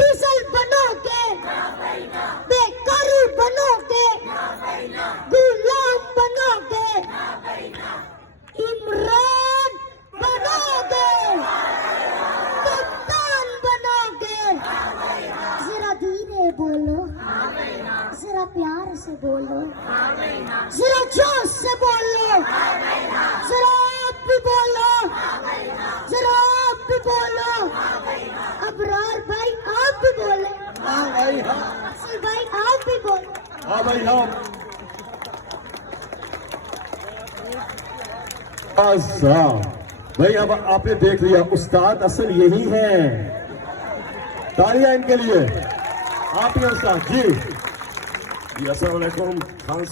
Diesel बनोगे, बेकारू बनोगे, गुलाम बनोगे, इमरान बनोगे, कप्तान बनोगे। जरा धीरे बोलो, जरा प्यार से बोलो, जरा जोश से बोलो, जरा आप भी बोलो, जरा आप भी बोलो। अबरार भाई आप भी बोले, हाँ भाई हाँ, अफजल भाई आप भी बोले। हाँ भाई हाँ। भाई अब आपने देख लिया, उस्ताद असल यही है। तालियां इनके लिए। आप ही उस्ताद जी। अस्सलाम वालेकुम।